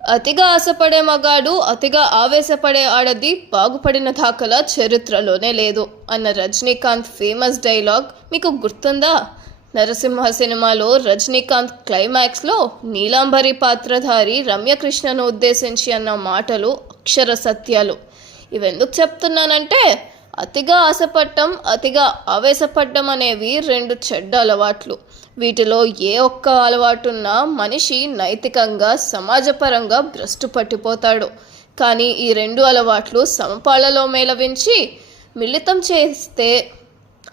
అతిగా ఆశపడే మగాడు అతిగా ఆవేశపడే ఆడది బాగుపడిన దాఖలా చరిత్రలోనే లేదు అన్న రజనీకాంత్ ఫేమస్ డైలాగ్ మీకు గుర్తుందా? నరసింహ సినిమాలో రజనీకాంత్ క్లైమాక్స్లో నీలాంబరి పాత్రధారి రమ్యకృష్ణను ఉద్దేశించి అన్న మాటలు అక్షర సత్యాలు. ఇవెందుకు చెప్తున్నానంటే, అతిగా ఆశపడటం, అతిగా ఆవేశపడటం అనేవి రెండు చెడ్డ అలవాట్లు. వీటిలో ఏ ఒక్క అలవాటున్నా మనిషి నైతికంగా సమాజపరంగా భ్రష్టు పట్టిపోతాడు. కానీ ఈ రెండు అలవాట్లు సమపాళ్లలో మేళవించి మిళితం చేస్తే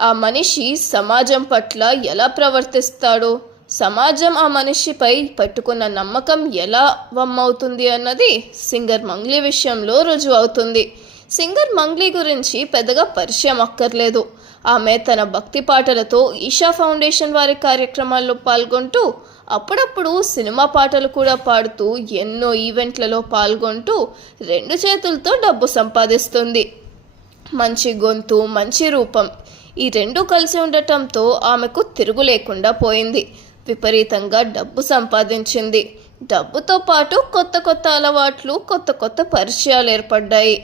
ఆ మనిషి సమాజం పట్ల ఎలా ప్రవర్తిస్తాడు, సమాజం ఆ మనిషిపై పెట్టుకున్న నమ్మకం ఎలా వమ్మవుతుంది అన్నది సింగర్ మంగ్లీ విషయంలో రుజువు అవుతుంది. సింగర్ మంగ్లీ గురించి పెద్దగా పరిచయం అక్కర్లేదు. ఆమె తన భక్తి పాటలతో ఈషా ఫౌండేషన్ వారి కార్యక్రమాల్లో పాల్గొంటూ, అప్పుడప్పుడు సినిమా పాటలు కూడా పాడుతూ ఎన్నో ఈవెంట్లలో పాల్గొంటూ రెండు చేతులతో డబ్బు సంపాదిస్తుంది. మంచి గొంతు, మంచి రూపం, ఈ రెండు కలిసి ఉండటంతో ఆమెకు తిరుగు లేకుండా పోయింది. విపరీతంగా డబ్బు సంపాదించింది. డబ్బుతో పాటు కొత్త కొత్త అలవాట్లు, కొత్త కొత్త పరిచయాలు ఏర్పడ్డాయి.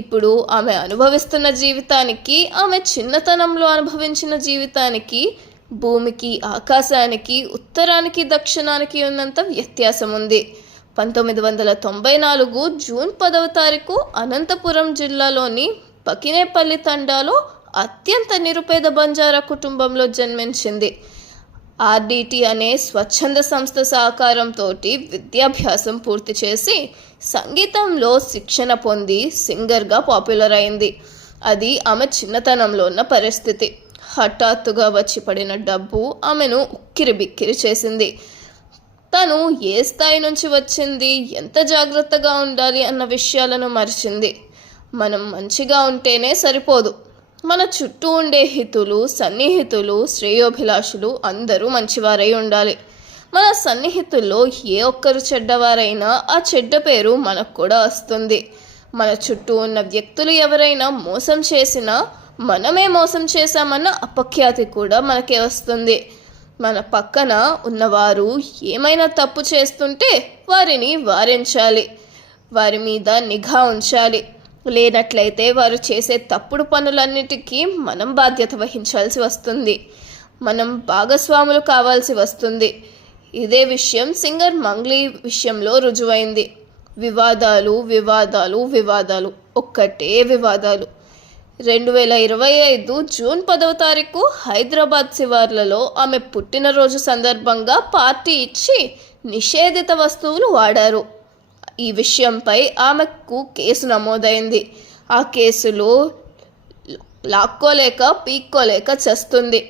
ఇప్పుడు ఆమె అనుభవిస్తున్న జీవితానికి, ఆమె చిన్నతనంలో అనుభవించిన జీవితానికి భూమికి, ఆకాశానికి, ఉత్తరానికి, దక్షిణానికి ఉన్నంత వ్యత్యాసం ఉంది. 1994 జూన్ 10వ తారీఖు అనంతపురం జిల్లాలోని పకినేపల్లి తండాలో అత్యంత నిరుపేద బంజారా కుటుంబంలో జన్మించింది. ఆర్డిటి అనే స్వచ్ఛంద సంస్థ సహకారంతో విద్యాభ్యాసం పూర్తి చేసి సంగీతంలో శిక్షణ పొంది సింగర్గా పాపులర్ అయింది. అది ఆమె చిన్నతనంలో ఉన్న పరిస్థితి. హఠాత్తుగా వచ్చి పడిన డబ్బు ఆమెను ఉక్కిరి బిక్కిరి చేసింది. తను ఏ స్థాయి నుంచి వచ్చింది, ఎంత జాగ్రత్తగా ఉండాలి అన్న విషయాలను మర్చింది. మనం మంచిగా ఉంటేనే సరిపోదు, మన చుట్టూ ఉండే హితులు, సన్నిహితులు, శ్రేయోభిలాషులు అందరూ మంచివారై ఉండాలి. మన సన్నిహితుల్లో ఏ ఒక్కరు చెడ్డవారైనా ఆ చెడ్డ పేరు మనకు కూడా వస్తుంది. మన చుట్టూ ఉన్న వ్యక్తులు ఎవరైనా మోసం చేసినా మనమే మోసం చేశామన్న అపఖ్యాతి కూడా మనకే వస్తుంది. మన పక్కన ఉన్నవారు ఏమైనా తప్పు చేస్తుంటే వారిని వారించాలి, వారి మీద నిఘా ఉంచాలి. లేనట్లయితే వారు చేసే తప్పుడు పనులన్నిటికీ మనం బాధ్యత వహించాల్సి వస్తుంది, మనం భాగస్వాములు కావాల్సి వస్తుంది. ఇదే విషయం సింగర్ మంగ్లీ విషయంలో రుజువైంది. వివాదాలు వివాదాలు వివాదాలు, ఒక్కటే వివాదాలు. 2025 జూన్ 10వ తారీఖు హైదరాబాద్ శివార్లలో ఆమె పుట్టినరోజు సందర్భంగా పార్టీ ఇచ్చి నిషేధిత వస్తువులు వాడారు. ఈ విషయంపై ఆమెకు కేసు నమోదైంది. ఆ కేసులో లాక్కోలేక పీక్కోలేక చస్తుంది.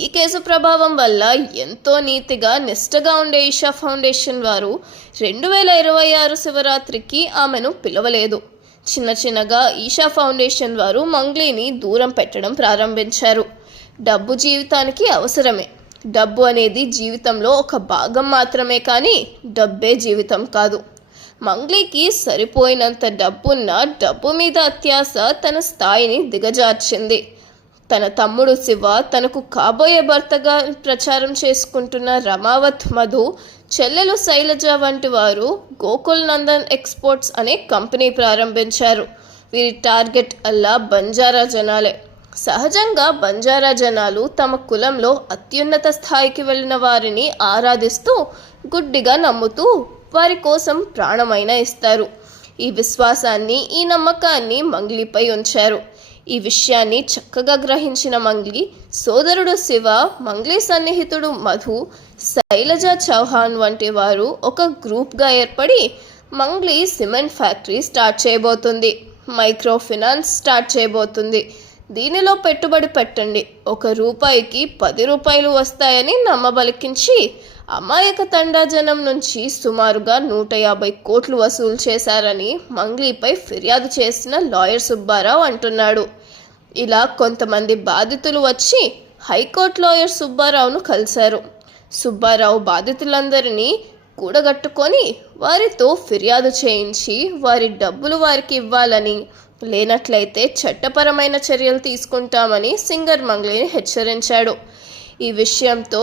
ఈ కేసు ప్రభావం వల్ల ఎంతో నీతిగా నిష్టగా ఉండే ఈషా ఫౌండేషన్ వారు 2026 శివరాత్రికి ఆమెను పిలవలేదు. చిన్న చిన్నగా ఈషా ఫౌండేషన్ వారు మంగ్లీని దూరం పెట్టడం ప్రారంభించారు. డబ్బు జీవితానికి అవసరమే. డబ్బు అనేది జీవితంలో ఒక భాగం మాత్రమే, కానీ డబ్బే జీవితం కాదు. మంగ్లీకి సరిపోయినంత డబ్బున్న డబ్బు మీద అత్యాశ తన స్థాయిని దిగజార్చింది. తన తమ్ముడు శివ, తనకు కాబోయే భర్తగా ప్రచారం చేసుకుంటున్న రమావత్ మధు, చెల్లెలు శైలజ వంటి వారు గోకుల్ నందన్ ఎక్స్పోర్ట్స్ అనే కంపెనీ ప్రారంభించారు. వీరి టార్గెట్ అల్లా బంజారా జనాలే. సహజంగా బంజారా జనాలు తమ కులంలో అత్యున్నత స్థాయికి వెళ్ళిన వారిని ఆరాధిస్తూ, గుడ్డిగా నమ్ముతూ వారి కోసం ప్రాణమైనా ఇస్తారు. ఈ విశ్వాసాన్ని, ఈ నమ్మకాన్ని మంగ్లీపై ఉంచారు. ఈ విషయాన్ని చక్కగా గ్రహించిన మంగ్లీ సోదరుడు శివ, మంగ్లీ సన్నిహితుడు మధు, శైలజ చౌహాన్ వంటి వారు ఒక గ్రూప్గా ఏర్పడి మంగ్లీ సిమెంట్ ఫ్యాక్టరీ స్టార్ట్ చేయబోతుంది, మైక్రో ఫైనాన్స్ స్టార్ట్ చేయబోతుంది. దీనిలో పెట్టుబడి పెట్టండి, ₹1కి 10 రూపాయలు వస్తాయని నమ్మబలికించి అమాయక తండా జనం నుంచి సుమారుగా 150 కోట్లు వసూలు చేశారని మంగ్లీపై ఫిర్యాదు చేసిన లాయర్ సుబ్బారావు అంటున్నాడు. ఇలా కొంతమంది బాధితులు వచ్చి హైకోర్టు లాయర్ సుబ్బారావును కలిశారు. సుబ్బారావు బాధితులందరినీ కూడగట్టుకొని వారితో ఫిర్యాదు చేయించి వారి డబ్బులు వారికి ఇవ్వాలని, లేనట్లయితే చట్టపరమైన చర్యలు తీసుకుంటామని సింగర్ మంగ్లీని హెచ్చరించాడు. ఈ విషయంతో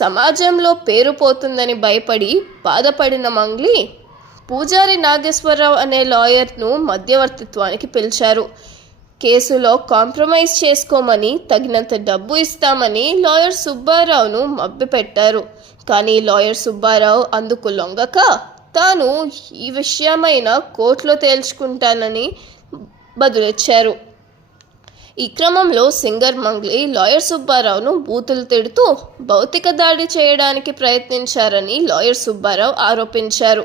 సమాజంలో పేరు పోతుందని భయపడి బాధపడిన మంగ్లీ పూజారి నాగేశ్వరరావు అనే లాయర్ను మధ్యవర్తిత్వానికి పిలిచారు. కేసులో కాంప్రమైజ్ చేసుకోమని, తగినంత డబ్బు ఇస్తామని లాయర్ సుబ్బారావును మభ్యపెట్టారు. కానీ లాయర్ సుబ్బారావు అందుకు లొంగక తాను ఈ విషయమైన కోర్టులో తేల్చుకుంటానని బదులిచ్చారు. ఈ క్రమంలో సింగర్ మంగ్లీ లాయర్ సుబ్బారావును బూతులు తిడుతూ భౌతిక దాడి చేయడానికి ప్రయత్నించారని లాయర్ సుబ్బారావు ఆరోపించారు.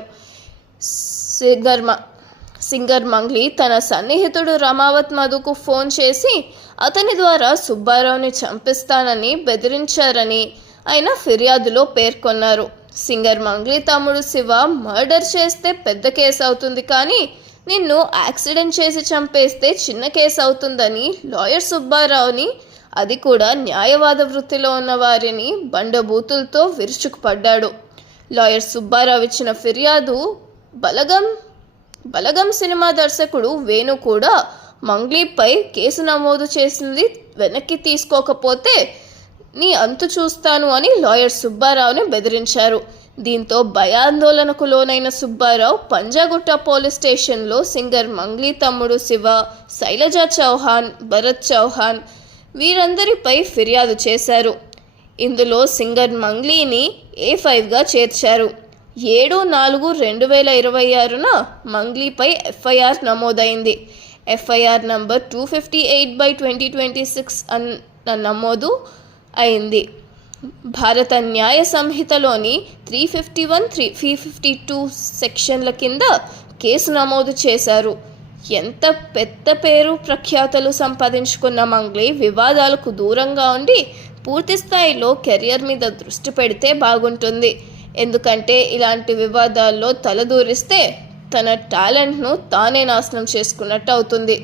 సింగర్ మంగ్లీ తన సన్నిహితుడు రమావత్ మధుకు ఫోన్ చేసి అతని ద్వారా సుబ్బారావుని చంపిస్తానని బెదిరించారని ఆయన ఫిర్యాదులో పేర్కొన్నారు. సింగర్ మంగ్లీ తమ్ముడు శివ మర్డర్ చేస్తే పెద్ద కేసు అవుతుంది, కానీ నిన్ను యాక్సిడెంట్ చేసి చంపేస్తే చిన్న కేసు అవుతుందని లాయర్ సుబ్బారావుని, అది కూడా న్యాయవాద వృత్తిలో ఉన్న వారిని బండబూతులతో విరుచుకుపడ్డాడు. లాయర్ సుబ్బారావు ఇచ్చిన ఫిర్యాదు బలగం సినిమా దర్శకుడు వేణు కూడా మంగ్లీపై కేసు నమోదు చేసింది వెనక్కి తీసుకోకపోతే నీ అంతు చూస్తాను అని లాయర్ సుబ్బారావుని బెదిరించారు. దీంతో భయాందోళనకు లోనైన సుబ్బారావు పంజాగుట్ట పోలీస్ స్టేషన్లో సింగర్ మంగ్లీ తమ్ముడు శివ, శైలజ చౌహాన్, భరత్ చౌహాన్ వీరందరిపై ఫిర్యాదు చేశారు. ఇందులో సింగర్ మంగ్లీని A5గా చేర్చారు. 7/4/2026న మంగ్లీపై FIR నమోదైంది. FIR నంబర్ 258/2026 నమోదు అయింది. భారత న్యాయ సంహితలోని 351, 352 సెక్షన్ల కింద కేసు నమోదు చేశారు. ఎంత పెద్ద పేరు ప్రఖ్యాతలు సంపాదించుకున్న మంగ్లీ వివాదాలకు దూరంగా ఉండి పూర్తి స్థాయిలో కెరియర్ మీద దృష్టి పెడితే బాగుంటుంది. ఎందుకంటే ఇలాంటి వివాదాల్లో తలదూరిస్తే తన టాలెంట్ను తానే నాశనం చేసుకున్నట్టు అవుతుంది.